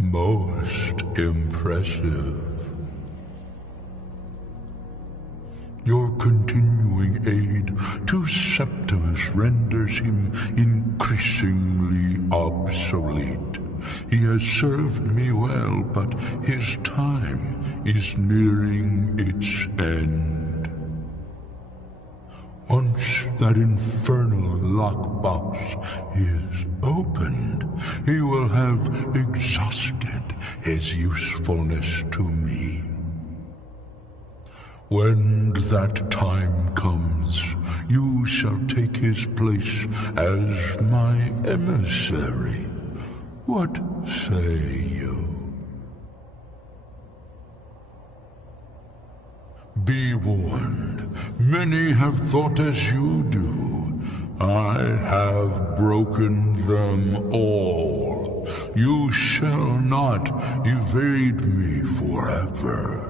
Most impressive. Your continuing aid to Septimus renders him increasingly obsolete. He has served me well, but his time is nearing its end. Once that infernal lockbox is opened, he will have exhausted his usefulness to me. When that time comes, you shall take his place as my emissary. What say you? Be warned, many have thought as you do. I have broken them all. You shall not evade me forever.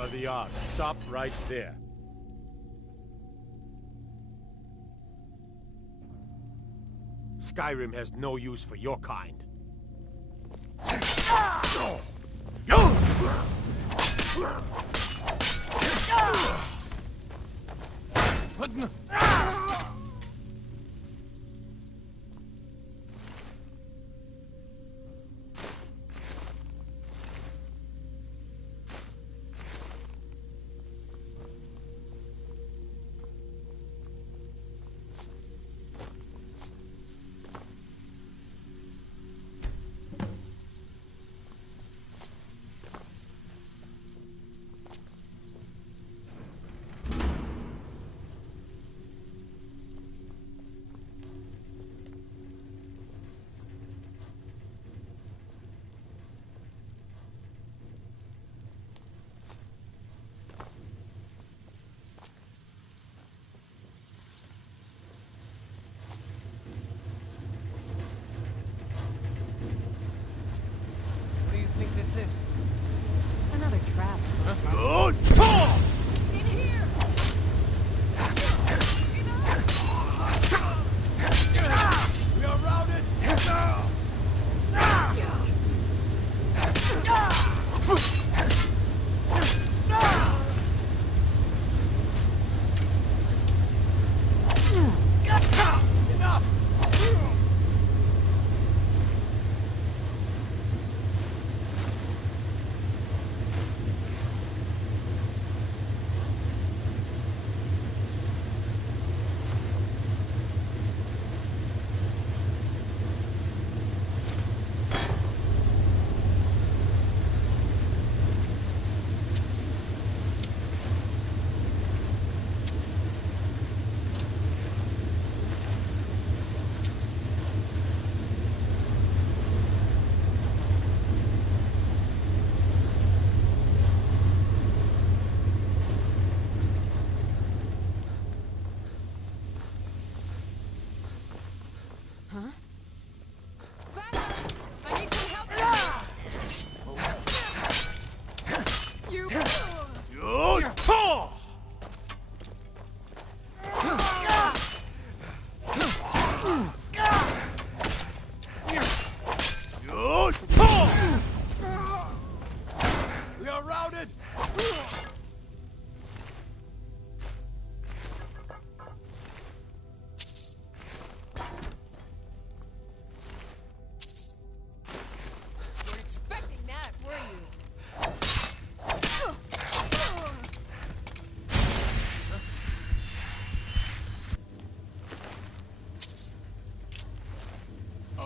Of the Ark. Stop right there. Skyrim has no use for your kind.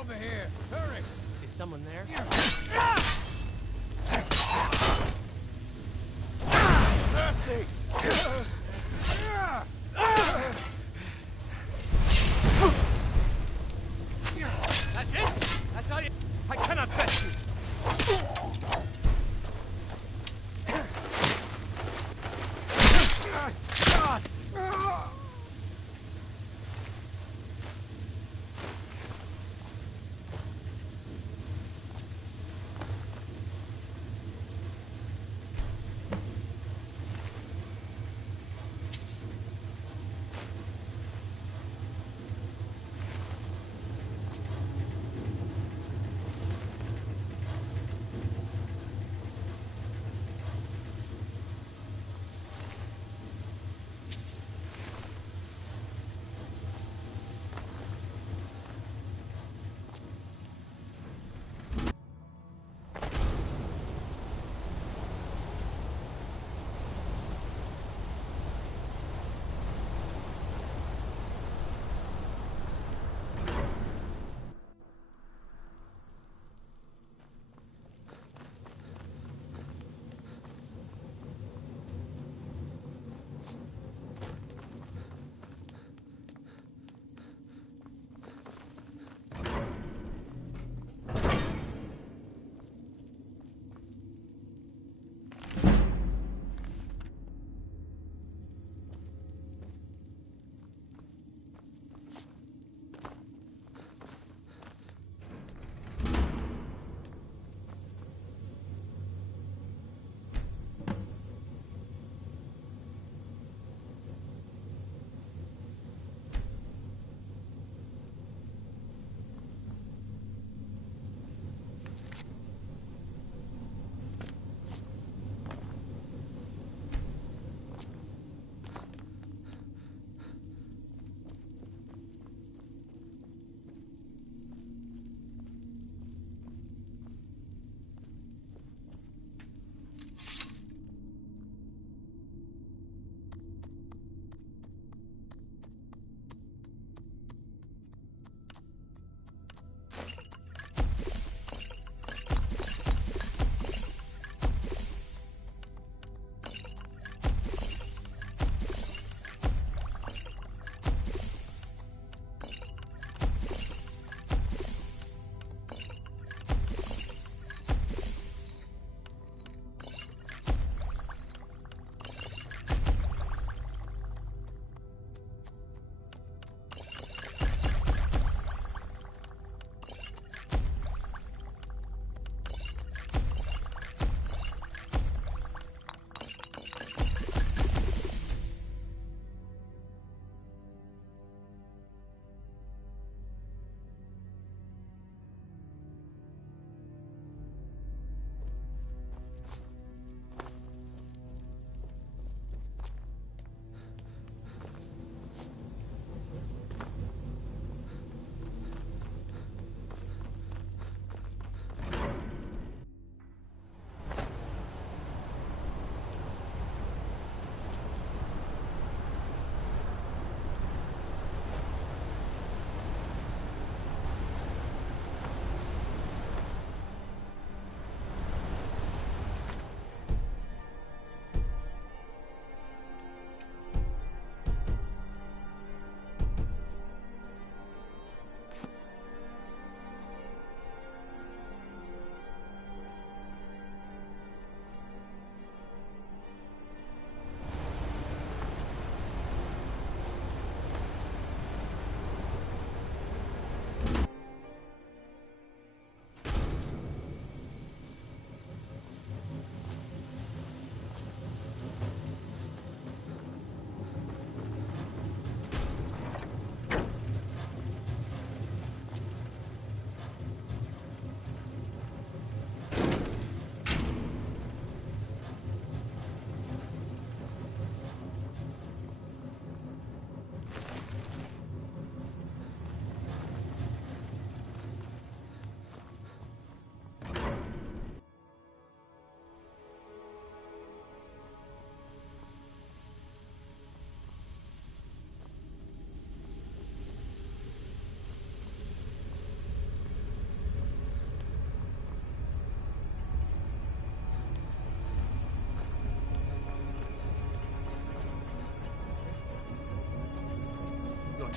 over here! Hurry! Is someone there? Mercy! That's it? That's all you... I cannot fetch you!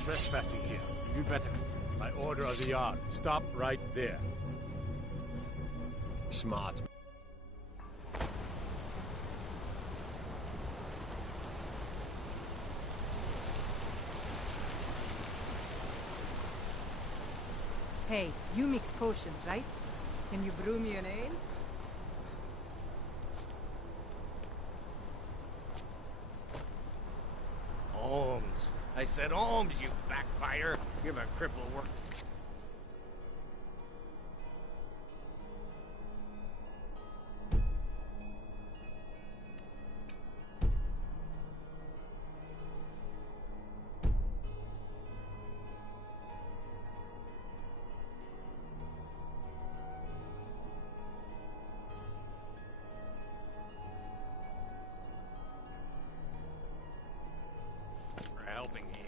trespassing here. You better... By order of the Yard, stop right there. Smart. Hey, you mix potions, right? Can you brew me an ale? Holmes. I said Holmes, you backfire. Give a cripple work. For a helping hand.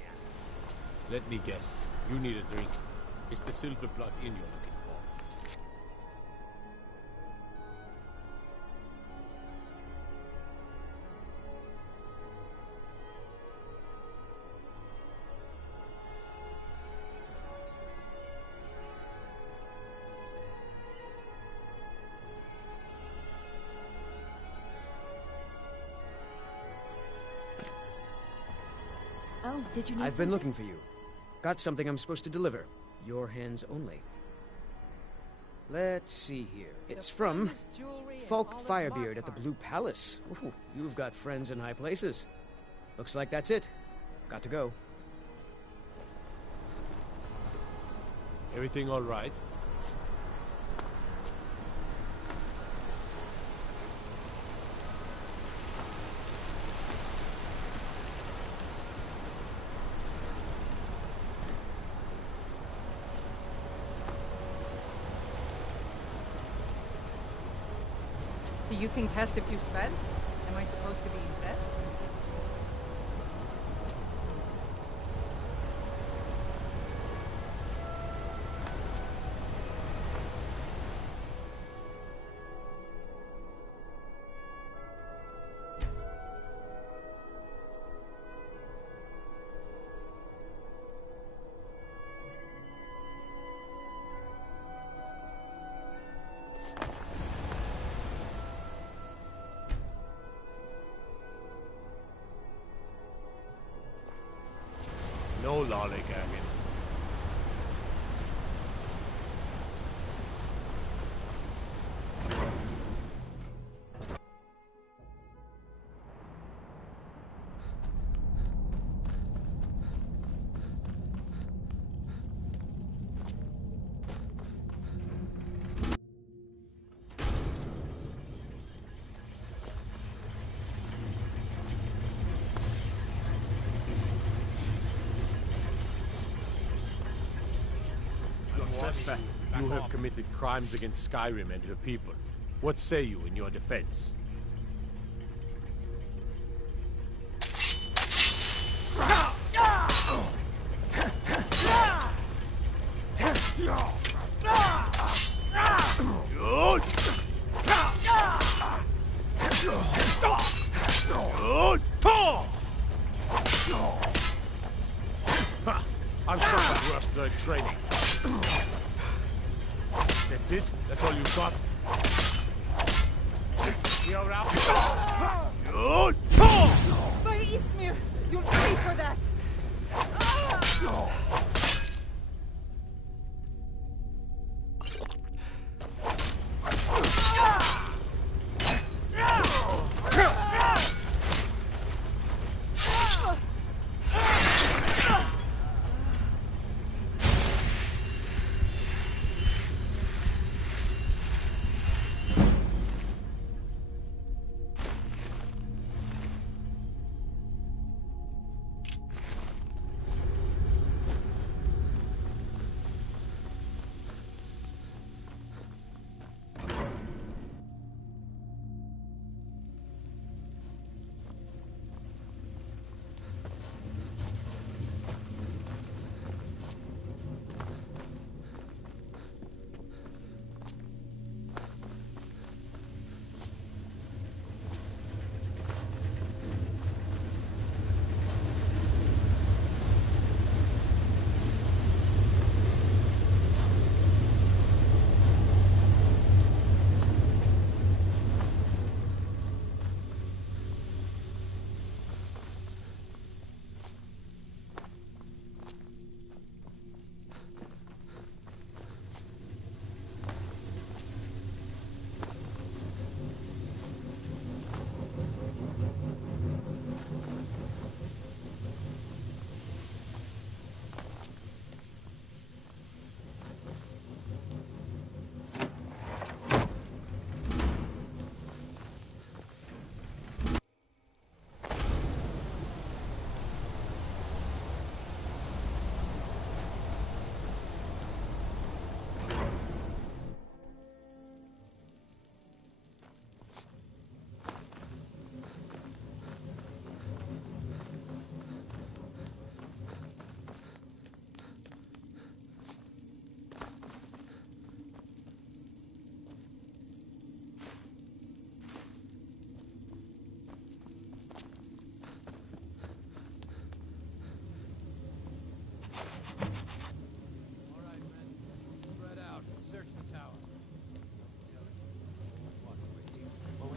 Let me guess. You need a drink. It's the silver blood inn you're looking for. Oh, did you need I've been looking for you. Got something I'm supposed to deliver. Your hands only. Let's see here. It's from Falk Firebeard at the Blue Palace. Ooh, you've got friends in high places. Looks like that's it. Got to go. Everything all right? So you can cast a few spells? Am I supposed to be impressed? No lollygagging. Trespass. You have committed crimes against Skyrim and her people. What say you in your defense? I'm somewhat worse than training. That's it? That's all you got? You're out. By Ismir! You'll pay for that!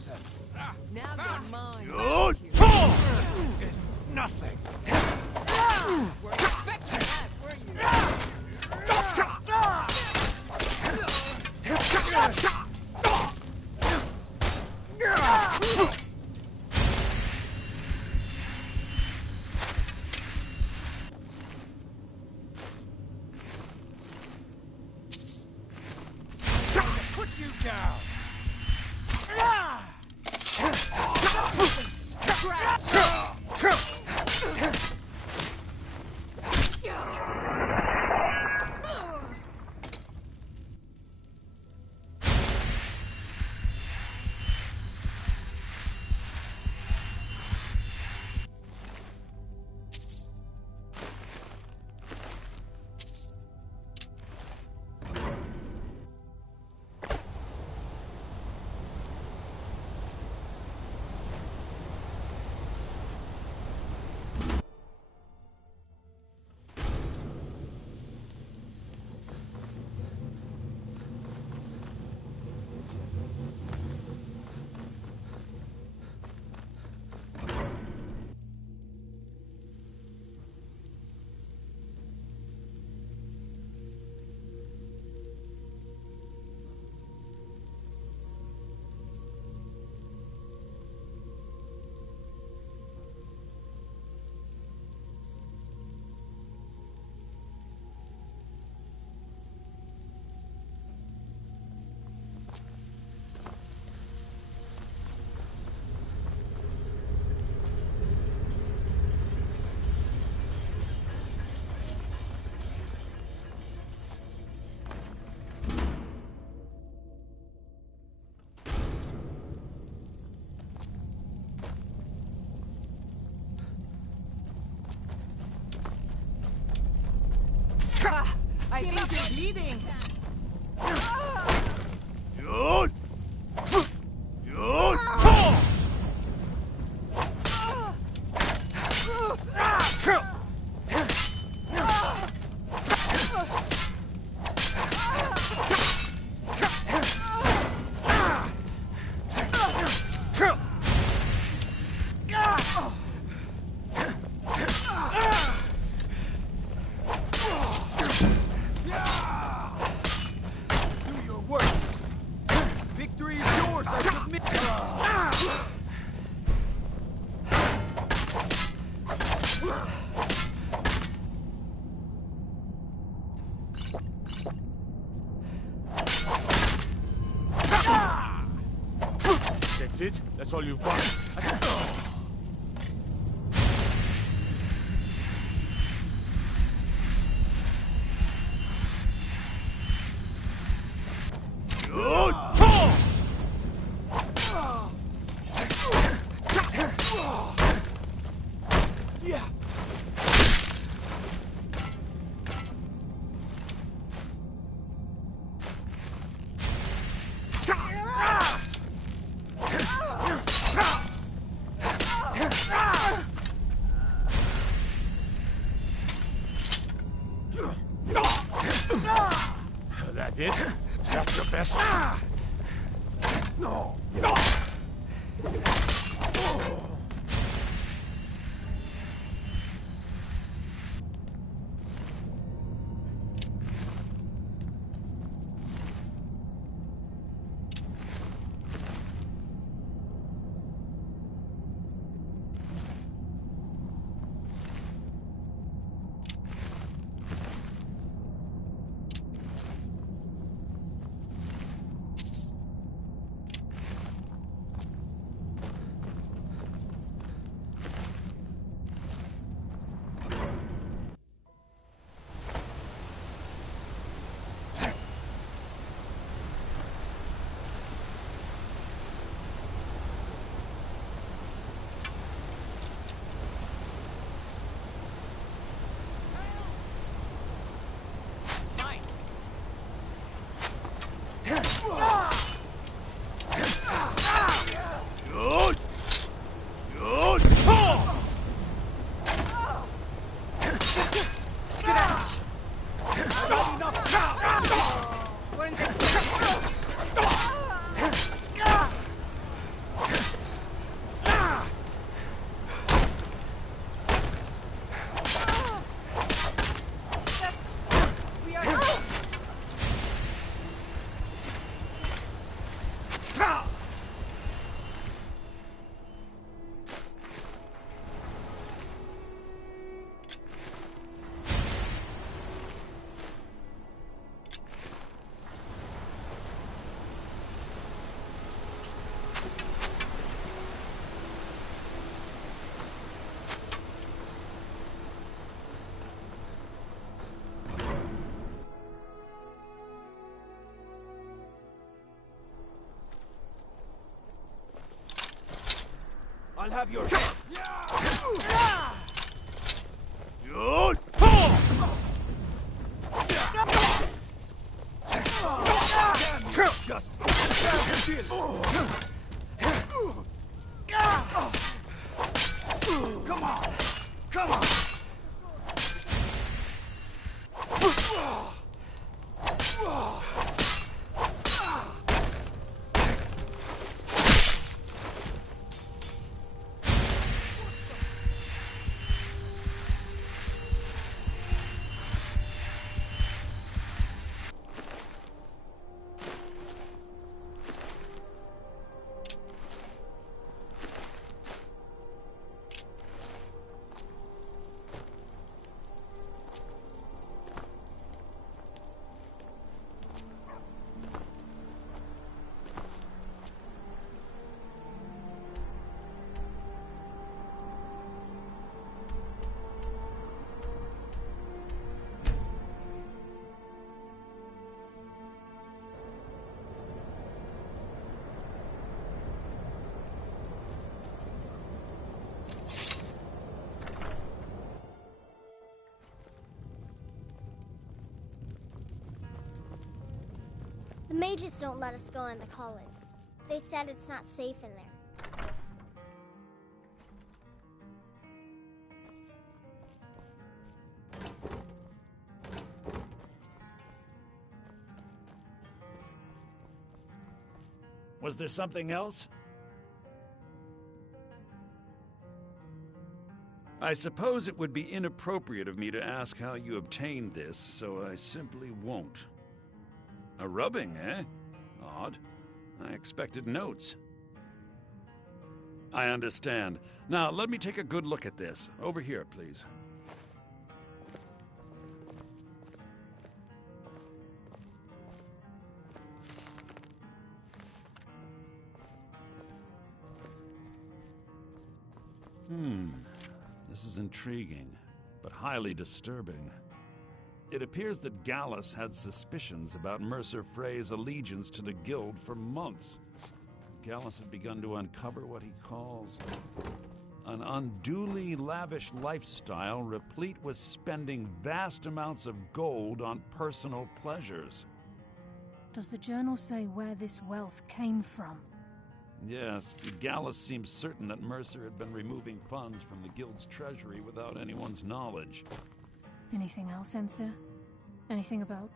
Now you're mine. Good. Nothing. We're expecting that, were you? Put you down. I think you're bleeding. Good. Good. Do your worst. Victory is yours, I submit. That's it? That's all you've got? Good. Yeah. That it? That's your best? No. have your head. Just stand still. Come on! Come on! The mages don't let us go in the college. They said it's not safe in there. Was there something else? I suppose it would be inappropriate of me to ask how you obtained this, so I simply won't. A rubbing, eh? Odd. I expected notes. I understand. Now, let me take a good look at this. Over here, please. This is intriguing, but highly disturbing. It appears that Gallus had suspicions about Mercer Frey's allegiance to the Guild for months. Gallus had begun to uncover what he calls an unduly lavish lifestyle replete with spending vast amounts of gold on personal pleasures. Does the journal say where this wealth came from? Yes, Gallus seems certain that Mercer had been removing funds from the Guild's treasury without anyone's knowledge. Anything else, Enther? Anything about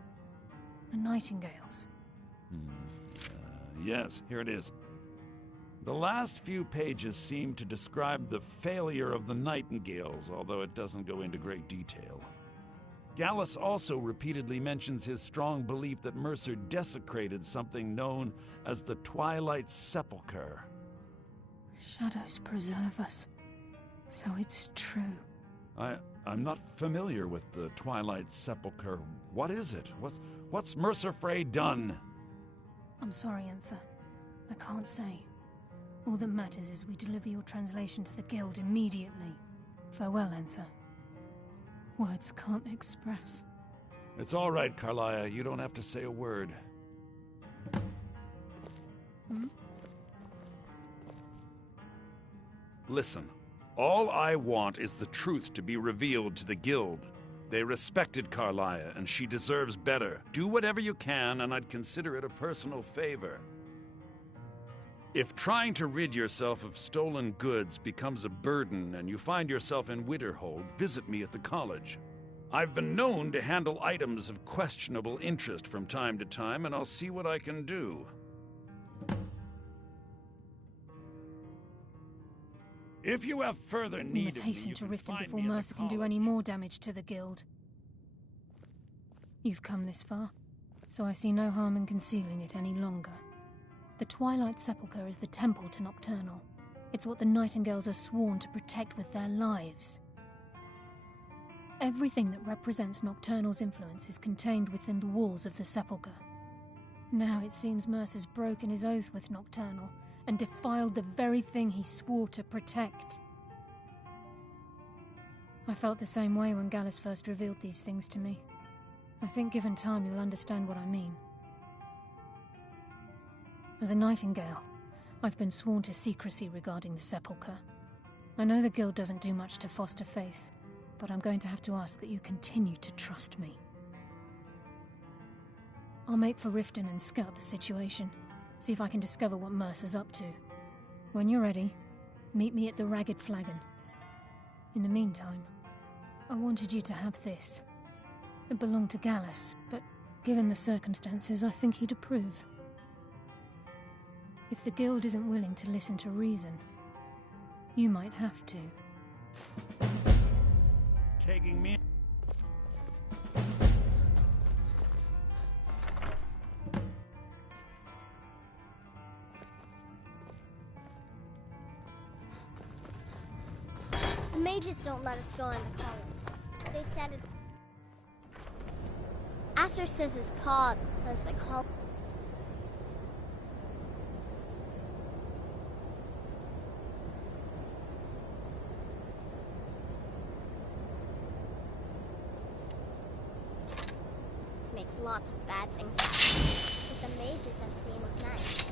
the Nightingales? Yes, here it is. The last few pages seem to describe the failure of the Nightingales, although it doesn't go into great detail. Gallus also repeatedly mentions his strong belief that Mercer desecrated something known as the Twilight Sepulchre. Shadows preserve us. So it's true. I'm not familiar with the Twilight Sepulchre. What is it? What's Mercer Frey done? I'm sorry, Enther. I can't say. All that matters is we deliver your translation to the Guild immediately. Farewell, Enther. Words can't express. It's all right, Carlia. You don't have to say a word. Listen, all I want is the truth to be revealed to the Guild. They respected Carlia, and she deserves better. Do whatever you can, and I'd consider it a personal favor. If trying to rid yourself of stolen goods becomes a burden and you find yourself in Winterhold, visit me at the college. I've been known to handle items of questionable interest from time to time, and I'll see what I can do. If you have further need We must of me, hasten you to can Riften find before me at the Mercer can do college. any more damage to the Guild. You've come this far, so I see no harm in concealing it any longer. The Twilight Sepulchre is the temple to Nocturnal. It's what the Nightingales are sworn to protect with their lives. Everything that represents Nocturnal's influence is contained within the walls of the Sepulchre. Now it seems Mercer's broken his oath with Nocturnal and defiled the very thing he swore to protect. I felt the same way when Gallus first revealed these things to me. I think given time you'll understand what I mean. As a Nightingale, I've been sworn to secrecy regarding the Sepulchre. I know the Guild doesn't do much to foster faith, but I'm going to have to ask that you continue to trust me. I'll make for Riften and scout the situation, see if I can discover what Mercer's up to. When you're ready, meet me at the Ragged Flagon. In the meantime, I wanted you to have this. It belonged to Gallus, but given the circumstances, I think he'd approve. If the Guild isn't willing to listen to reason, you might have to. Taking me. The mages don't let us go in the college. They said it. Aster says his paw says the college. Makes lots of bad things happen. But the mages I've seen is nice.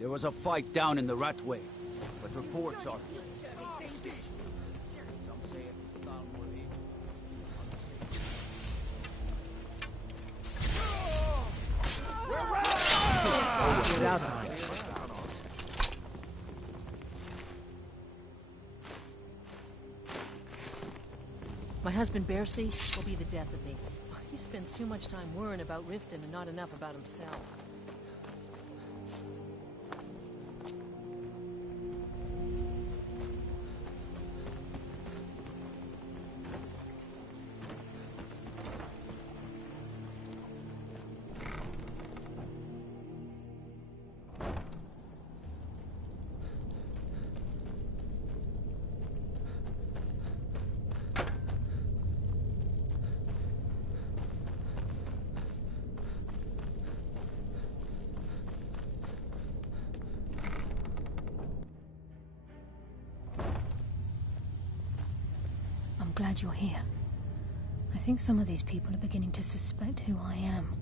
There was a fight down in the Ratway, but reports are... Some say it was Thalmor. Get out of here. My husband Bercy will be the death of me. He spends too much time worrying about Riften and not enough about himself. I'm glad you're here. I think some of these people are beginning to suspect who I am.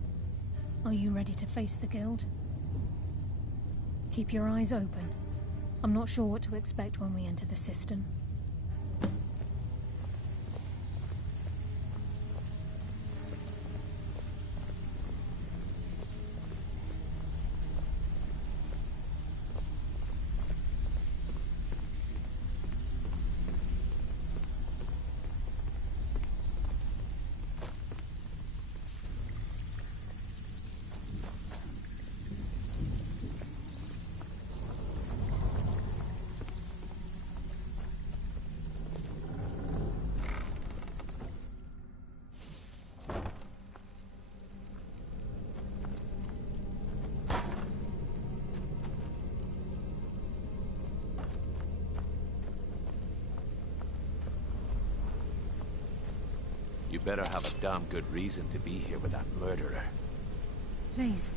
Are you ready to face the Guild? Keep your eyes open. I'm not sure what to expect when we enter the cistern. You better have a damn good reason to be here with that murderer. Please,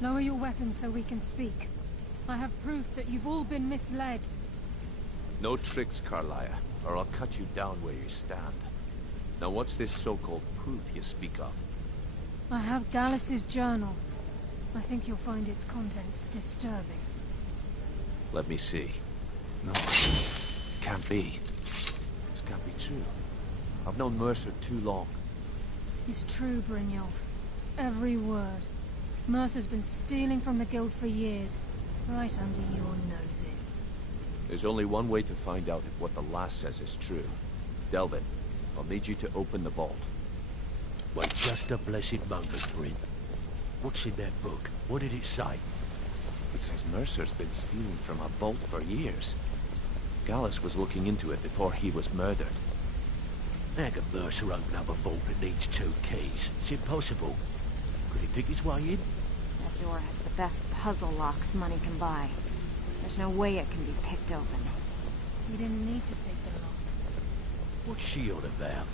lower your weapons so we can speak. I have proof that you've all been misled. No tricks, Carlia, or I'll cut you down where you stand. Now what's this so-called proof you speak of? I have Gallus's journal. I think you'll find its contents disturbing. Let me see. No, can't be. This can't be true. I've known Mercer too long. It's true, Brynjolf. Every word. Mercer's been stealing from the Guild for years, right under your noses. There's only one way to find out if what the lass says is true. Delvin, I'll need you to open the vault. Wait just a blessed moment, Bryn. What's in that book? What did it say? It says Mercer's been stealing from a vault for years. Gallus was looking into it before he was murdered. How can Mercer open up a vault that needs 2 keys? It's impossible. Could he pick his way in? That door has the best puzzle locks money can buy. There's no way it can be picked open. You didn't need to pick the lock. What's she on about?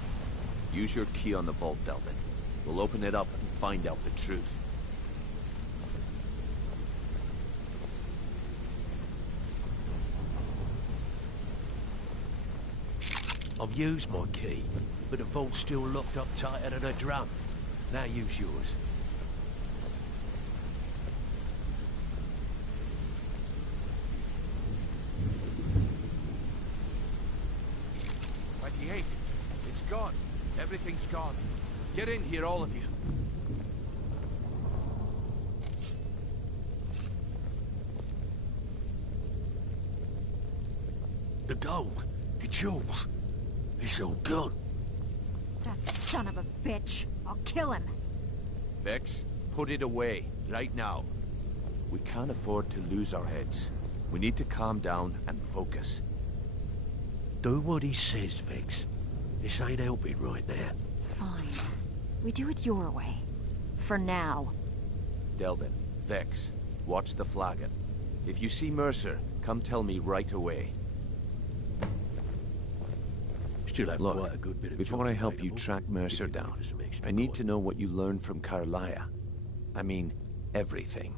Use your key on the vault, Delvin. We'll open it up and find out the truth. I've used my key, but the vault's still locked up tighter than a drum. Now use yours. It's gone. Everything's gone. Get in here, all of you. The gold. It's yours. It's all gone. That son of a bitch. I'll kill him. Vex, put it away, right now. We can't afford to lose our heads. We need to calm down and focus. Do what he says, Vex. This ain't helping right now. Fine. We do it your way. For now. Delvin, Vex, watch the flagon. If you see Mercer, come tell me right away. Still have Look, quite a good bit of before I jobs help you available, track Mercer if you down, wanted some extra I need coin. to know what you learned from Carlia. I mean, everything.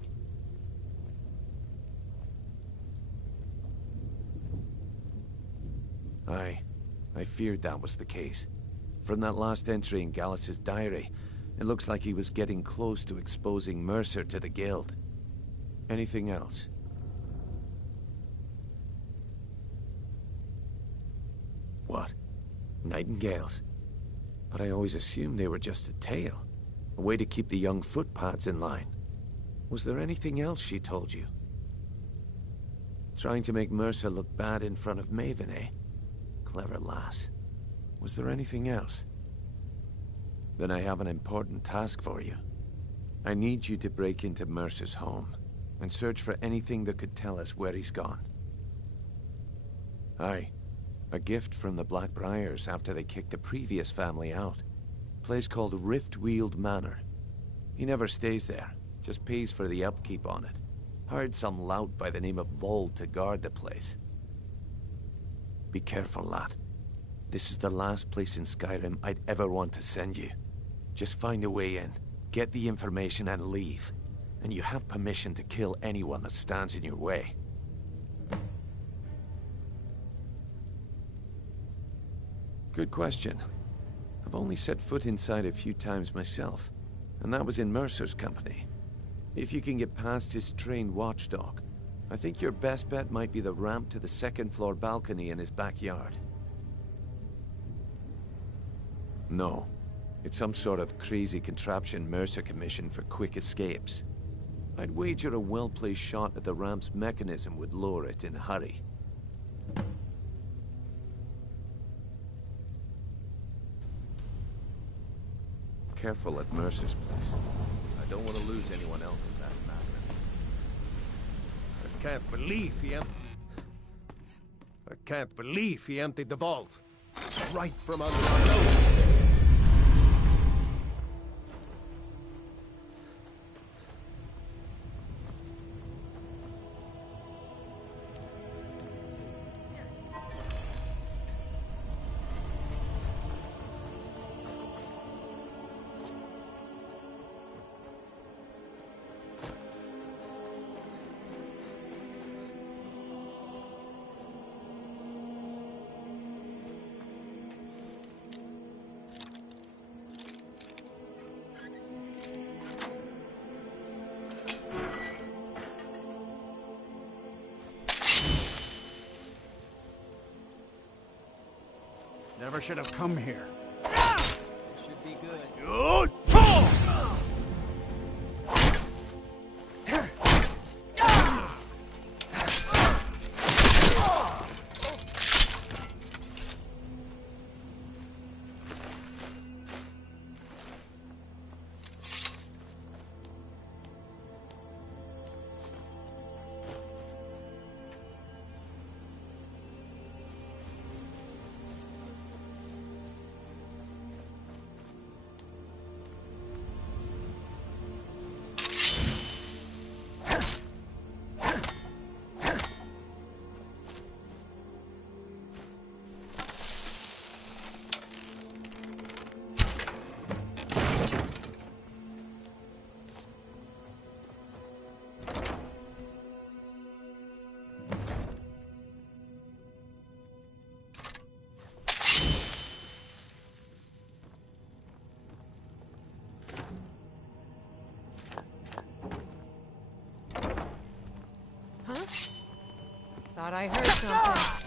I feared that was the case. From that last entry in Gallus's diary, it looks like he was getting close to exposing Mercer to the Guild. Anything else? What? Nightingales? But I always assumed they were just a tale. A way to keep the young footpads in line. Was there anything else she told you? Trying to make Mercer look bad in front of Maven, eh? Clever lass. Was there anything else? Then I have an important task for you. I need you to break into Mercer's home and search for anything that could tell us where he's gone. Aye. A gift from the Blackbriars after they kicked the previous family out. Place called Riftweald Manor. He never stays there, just pays for the upkeep on it. Hired some lout by the name of Vold to guard the place. Be careful, lad. This is the last place in Skyrim I'd ever want to send you. Just find a way in, get the information and leave. And you have permission to kill anyone that stands in your way. Good question. I've only set foot inside a few times myself, and that was in Mercer's company. If you can get past his trained watchdog, I think your best bet might be the ramp to the second-floor balcony in his backyard. No. It's some sort of crazy contraption Mercer commissioned for quick escapes. I'd wager a well-placed shot at the ramp's mechanism would lower it in a hurry. Careful at Mercer's place. I don't want to lose anyone else in that matter. I can't believe he emptied the vault. Right from under our noses. Never should have come here. Should be good. Good. huh? Thought I heard something.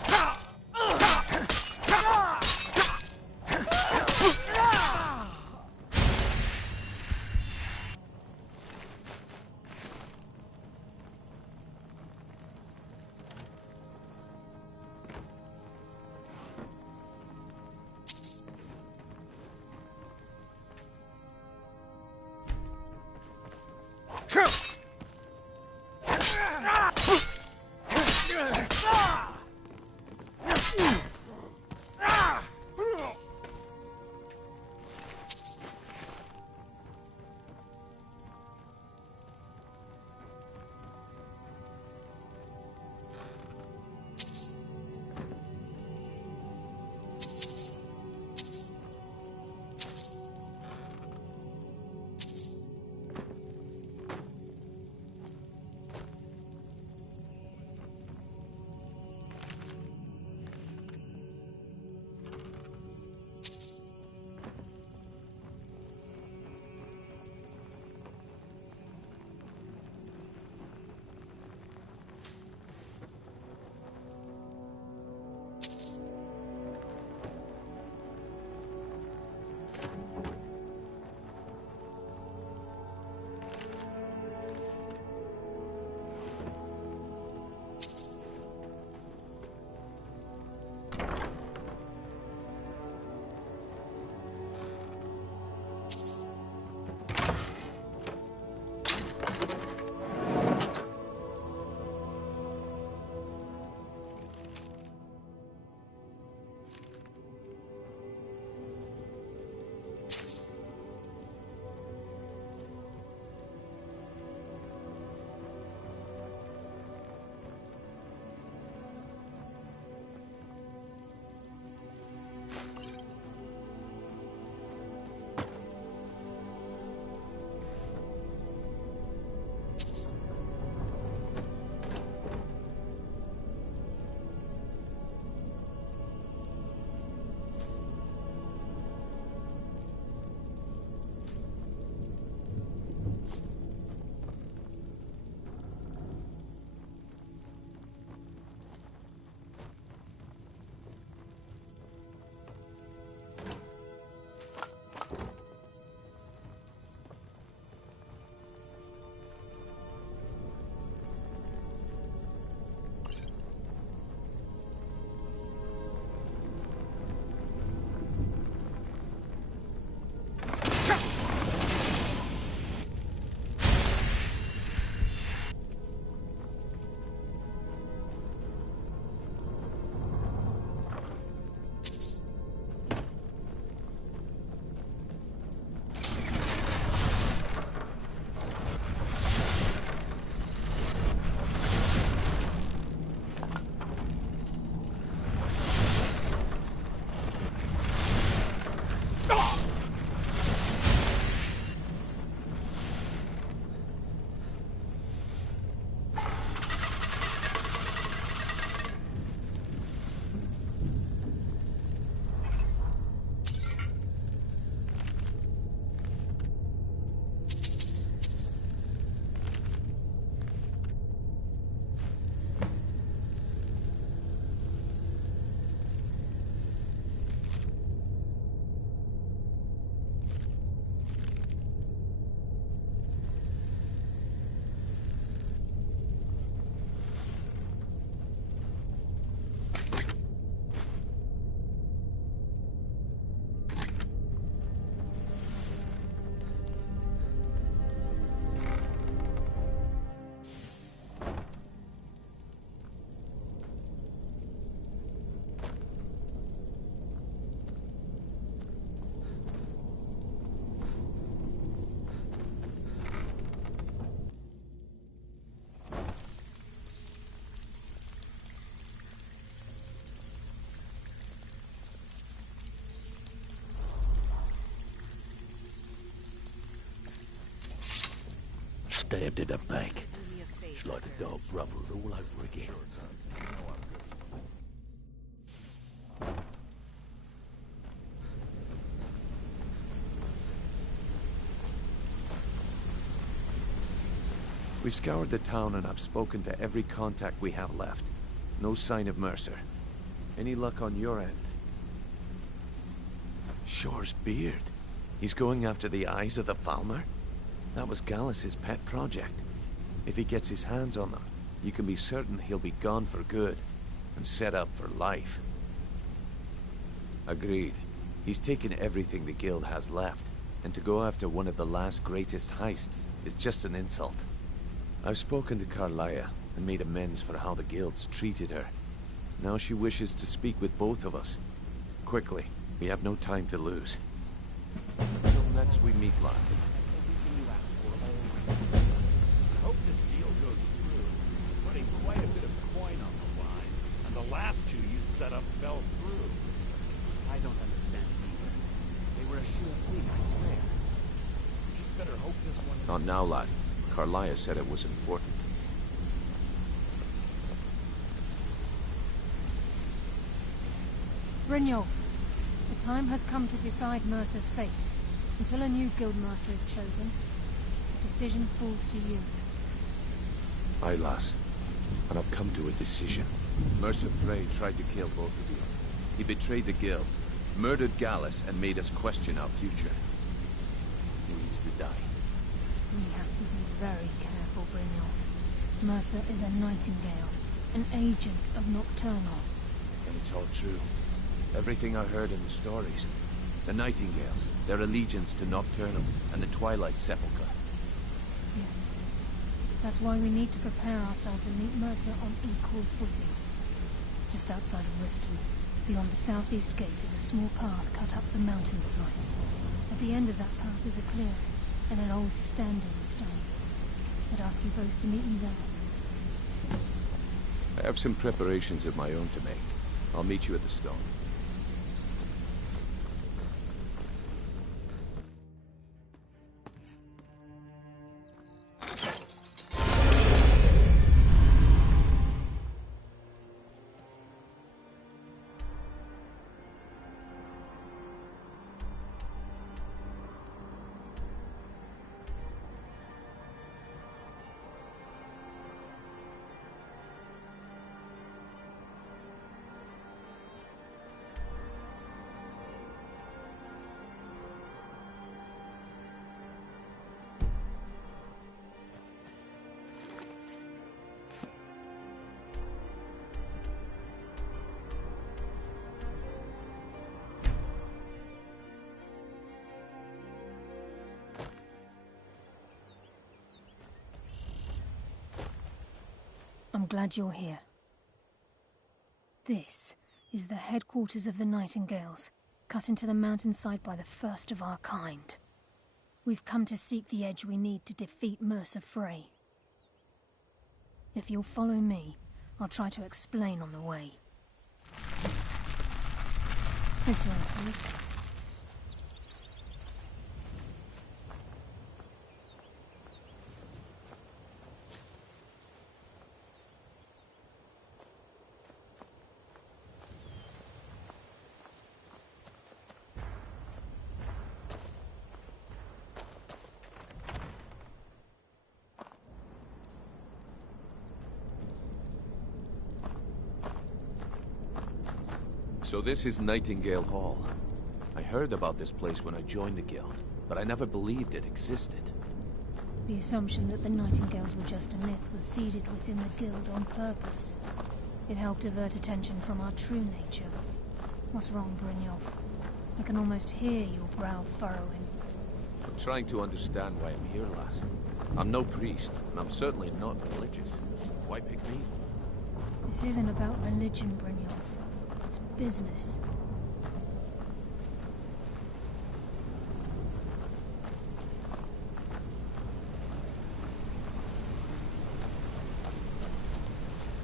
Stabbed in the back. It's like the dog brotherhood all over again. We've scoured the town and I've spoken to every contact we have left. No sign of Mercer. Any luck on your end? Shore's beard. He's going after the eyes of the Falmer? That was Gallus's pet project. If he gets his hands on them, you can be certain he'll be gone for good, and set up for life. Agreed. He's taken everything the Guild has left, and to go after one of the last greatest heists is just an insult. I've spoken to Carlia, and made amends for how the Guild's treated her. Now she wishes to speak with both of us. Quickly, we have no time to lose. Until next we meet, lad. I hope this deal goes through. Putting quite a bit of coin on the line, and the last two you set up fell through. I don't understand either. They were a sure thing, I swear. We just better hope this one... Not now, lad. Carlia said it was important. Brynjolf, the time has come to decide Mercer's fate. Until a new guildmaster is chosen, the decision falls to you. Aye, lass. And I've come to a decision. Mercer Frey tried to kill both of you. He betrayed the Guild, murdered Gallus, and made us question our future. He needs to die. We have to be very careful, Brynjolf. Mercer is a Nightingale, an agent of Nocturnal. And it's all true. Everything I heard in the stories. The Nightingales, their allegiance to Nocturnal, and the Twilight Sepulchre. Yes. That's why we need to prepare ourselves and meet Mercer on equal footing. Just outside of Riften, beyond the southeast gate, is a small path cut up the mountainside. At the end of that path is a clearing, and an old standing stone. I'd ask you both to meet me there. I have some preparations of my own to make. I'll meet you at the stone. I'm glad you're here. This is the headquarters of the Nightingales, cut into the mountainside by the first of our kind. We've come to seek the edge we need to defeat Mercer Frey. If you'll follow me, I'll try to explain on the way. This way, please. So this is Nightingale Hall. I heard about this place when I joined the Guild, but I never believed it existed. The assumption that the Nightingales were just a myth was seeded within the Guild on purpose. It helped divert attention from our true nature. What's wrong, Brynjolf? I can almost hear your brow furrowing. I'm trying to understand why I'm here, lass. I'm no priest, and I'm certainly not religious. Why pick me? This isn't about religion, Brynjolf. It's business.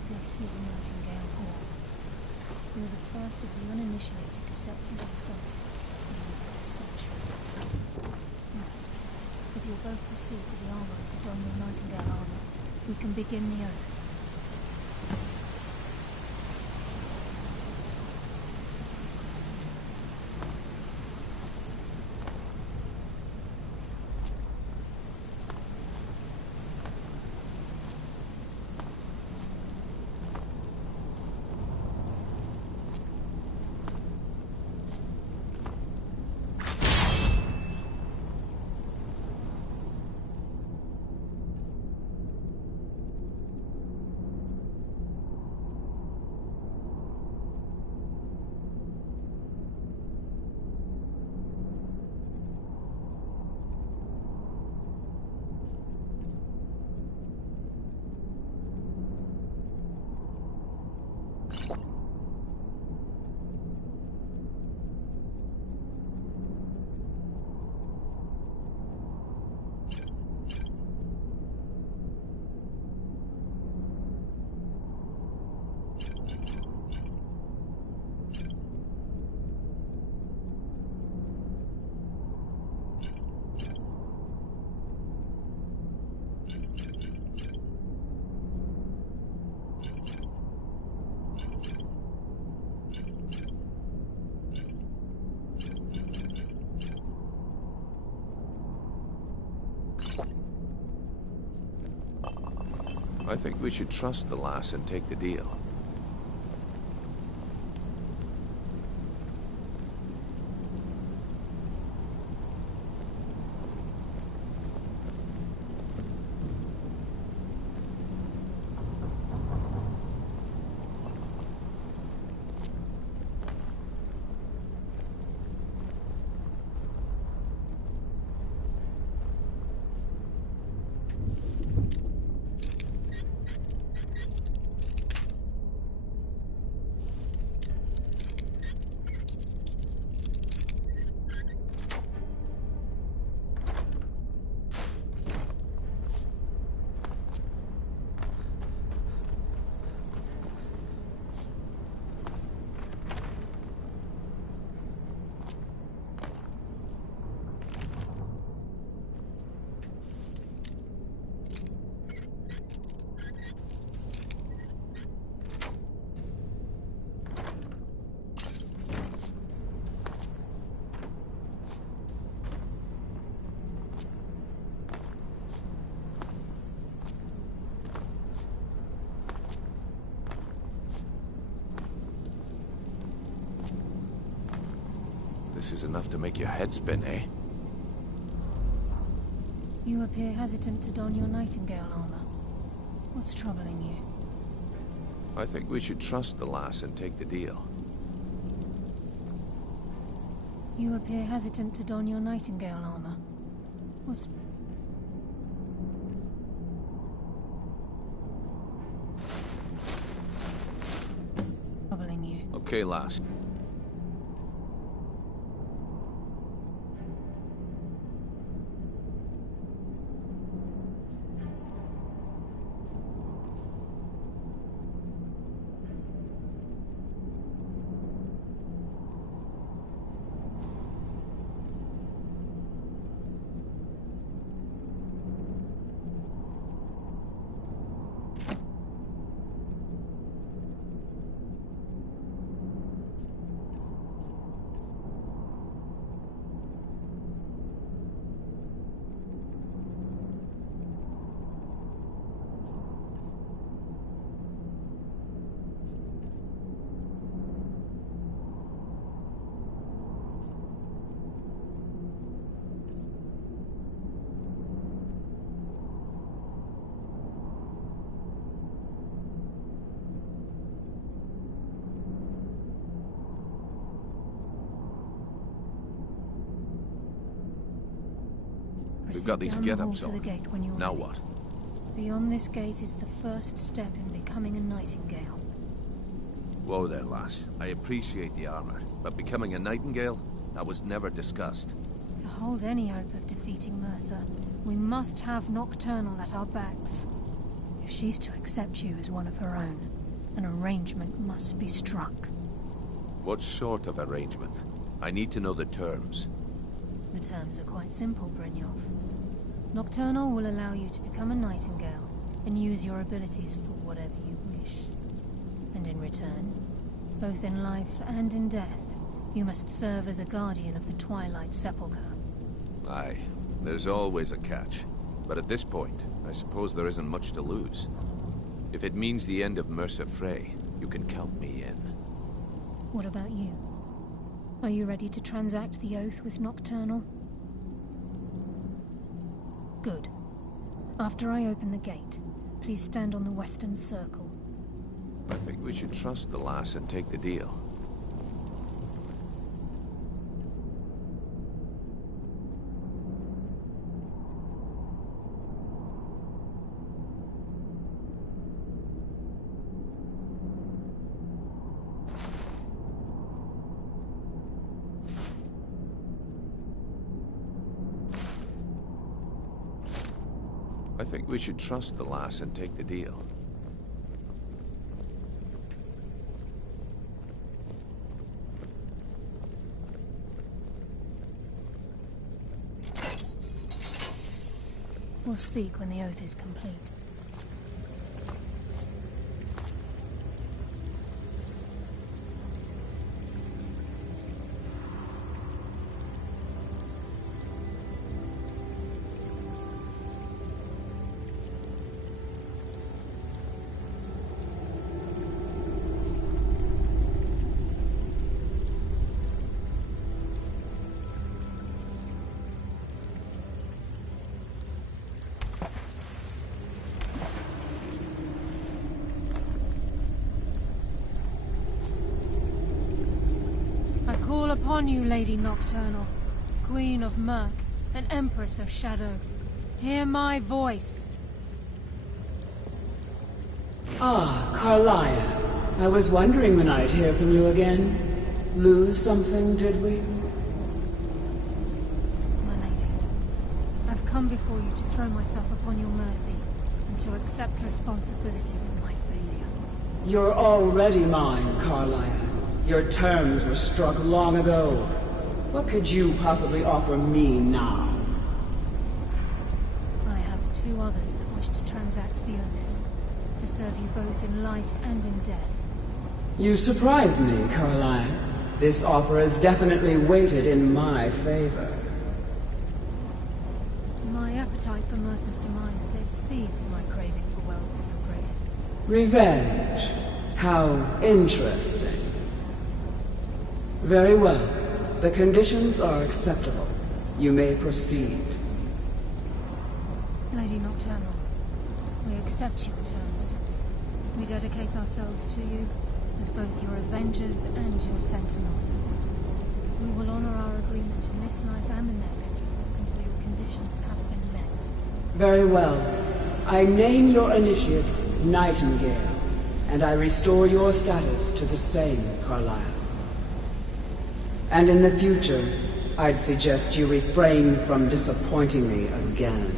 This is Nightingale Hall. You're the first of the uninitiated to set foot inside in over a century. Now, if you'll both proceed to the armory to don your Nightingale armor, we can begin the oath. I think we should trust the lass and take the deal. This is enough to make your head spin, eh? You appear hesitant to don your nightingale armor. What's troubling you? I think we should trust the lass and take the deal. You appear hesitant to don your nightingale armor. What's... troubling you? Okay, lass. We've got these get-ups on. Now what? Beyond this gate is the first step in becoming a nightingale. Whoa there, lass. I appreciate the armor, but becoming a nightingale? That was never discussed. To hold any hope of defeating Mercer, we must have Nocturnal at our backs. If she's to accept you as one of her own, an arrangement must be struck. What sort of arrangement? I need to know the terms. The terms are quite simple, Brynjolf. Nocturnal will allow you to become a nightingale and use your abilities for whatever you wish. And in return, both in life and in death, you must serve as a guardian of the Twilight Sepulchre. Aye, there's always a catch. But at this point, I suppose there isn't much to lose. If it means the end of Mercer Frey, you can count me in. What about you? Are you ready to transact the oath with Nocturnal? Good. After I open the gate, please stand on the western circle. I think we should trust the lass and take the deal. I think we should trust the lass and take the deal. We'll speak when the oath is complete. upon you, Lady Nocturnal, Queen of Murk and Empress of Shadow. Hear my voice. Ah, Carlia. I was wondering when I'd hear from you again. Lose something, did we? My lady, I've come before you to throw myself upon your mercy and to accept responsibility for my failure. You're already mine, Carlia. Your terms were struck long ago. What could you possibly offer me now? I have two others that wish to transact the oath, to serve you both in life and in death. You surprise me, Carlia. This offer is definitely weighted in my favor. My appetite for Mercer's demise exceeds my craving for wealth, Your Grace. Revenge. How interesting. Very well. The conditions are acceptable. You may proceed. Lady Nocturnal, we accept your terms. We dedicate ourselves to you as both your avengers and your sentinels. We will honor our agreement in this life and the next until your conditions have been met. Very well. I name your initiates Nightingale, and I restore your status to the same, Carlisle. And in the future, I'd suggest you refrain from disappointing me again.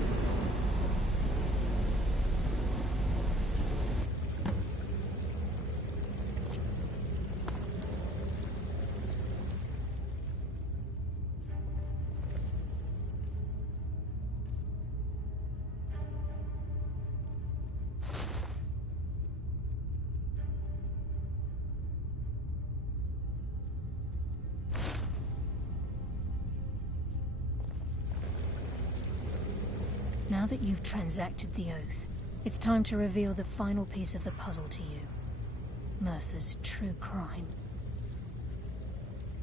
Now that you've transacted the oath, it's time to reveal the final piece of the puzzle to you. Mercer's true crime.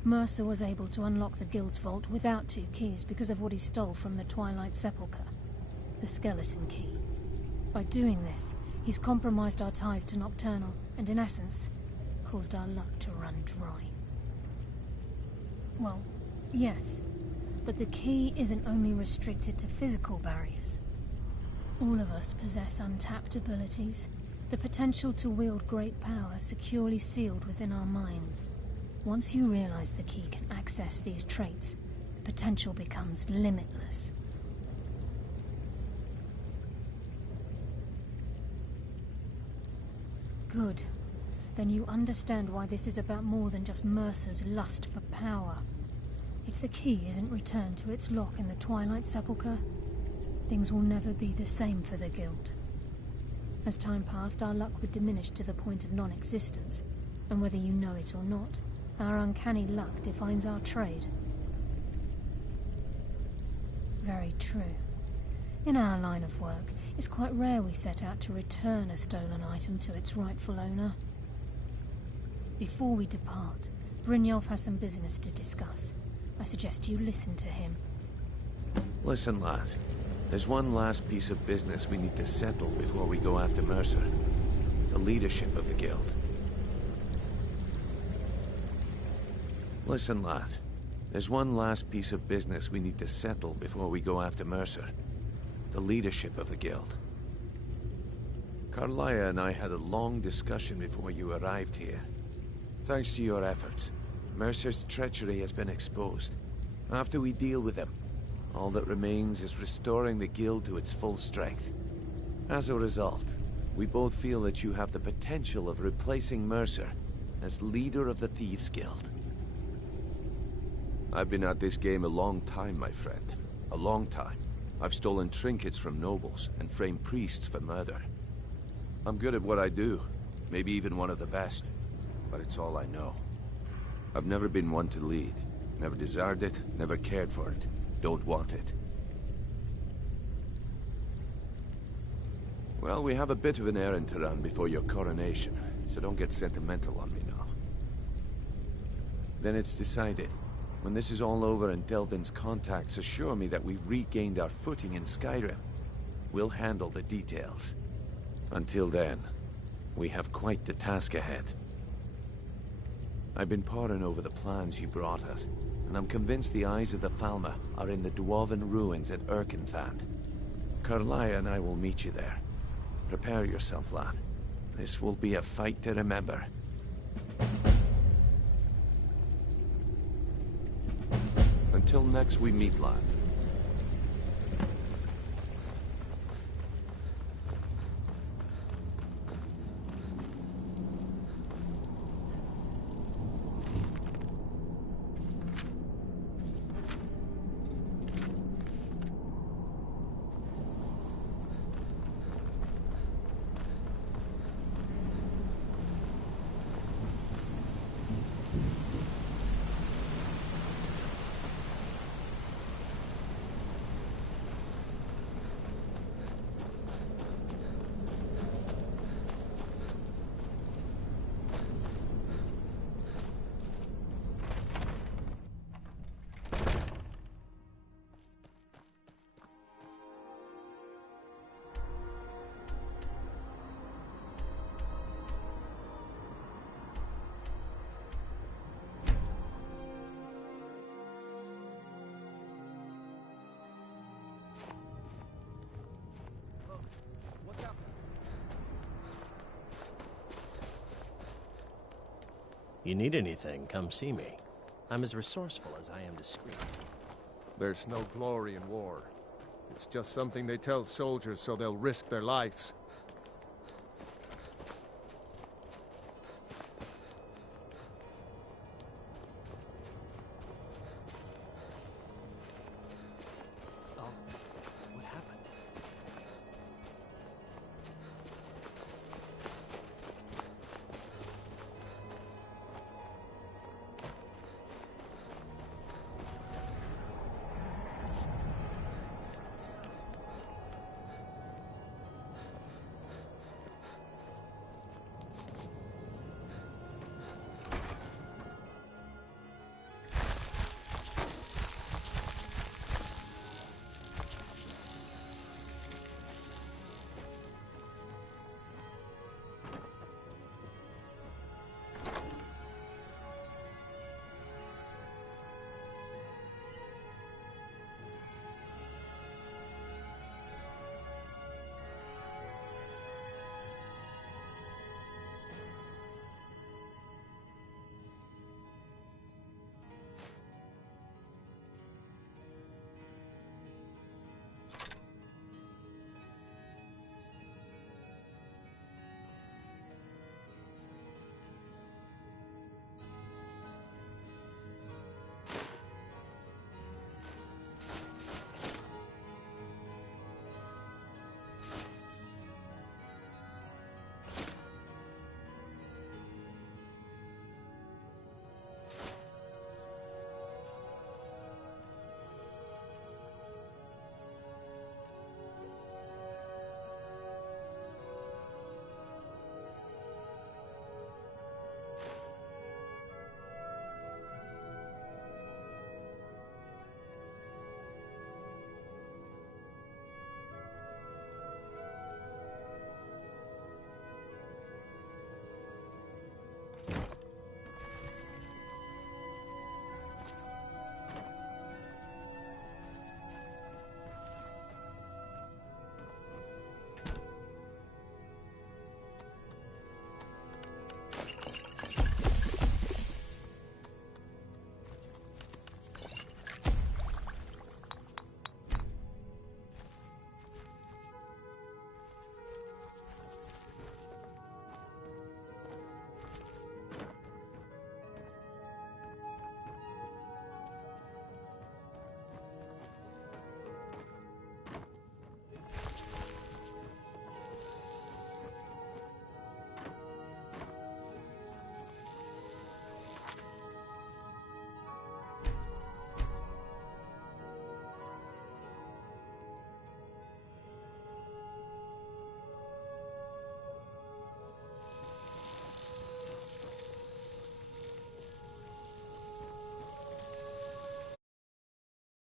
Mercer was able to unlock the Guild's vault without 2 keys because of what he stole from the Twilight Sepulchre, the skeleton key. By doing this, he's compromised our ties to Nocturnal, and in essence, caused our luck to run dry. Well, yes. But the key isn't only restricted to physical barriers. All of us possess untapped abilities, the potential to wield great power securely sealed within our minds. Once you realize the key can access these traits, the potential becomes limitless. Good. Then you understand why this is about more than just Mercer's lust for power. If the key isn't returned to its lock in the Twilight Sepulchre, things will never be the same for the Guild. As time passed, our luck would diminish to the point of non-existence, and whether you know it or not, our uncanny luck defines our trade. Very true. In our line of work, it's quite rare we set out to return a stolen item to its rightful owner. Before we depart, Brynjolf has some business to discuss. I suggest you listen to him. Listen, lad. There's one last piece of business we need to settle before we go after Mercer. The leadership of the Guild. Listen, lad. There's one last piece of business we need to settle before we go after Mercer. The leadership of the Guild. Carlia and I had a long discussion before you arrived here. Thanks to your efforts, Mercer's treachery has been exposed. After we deal with him, all that remains is restoring the Guild to its full strength. As a result, we both feel that you have the potential of replacing Mercer as leader of the Thieves' Guild. I've been at this game a long time, my friend. A long time. I've stolen trinkets from nobles and framed priests for murder. I'm good at what I do, maybe even one of the best, but it's all I know. I've never been one to lead. Never desired it, never cared for it. Don't want it. Well, we have a bit of an errand to run before your coronation, so don't get sentimental on me now. Then it's decided. When this is all over and Delvin's contacts assure me that we've regained our footing in Skyrim, we'll handle the details. Until then, we have quite the task ahead. I've been poring over the plans you brought us, and I'm convinced the eyes of the Falmer are in the Dwarven ruins at Erkenthand. Carlia and I will meet you there. Prepare yourself, lad. This will be a fight to remember. Until next we meet, lad. You need anything, come see me. I'm as resourceful as I am discreet. There's no glory in war. It's just something they tell soldiers so they'll risk their lives.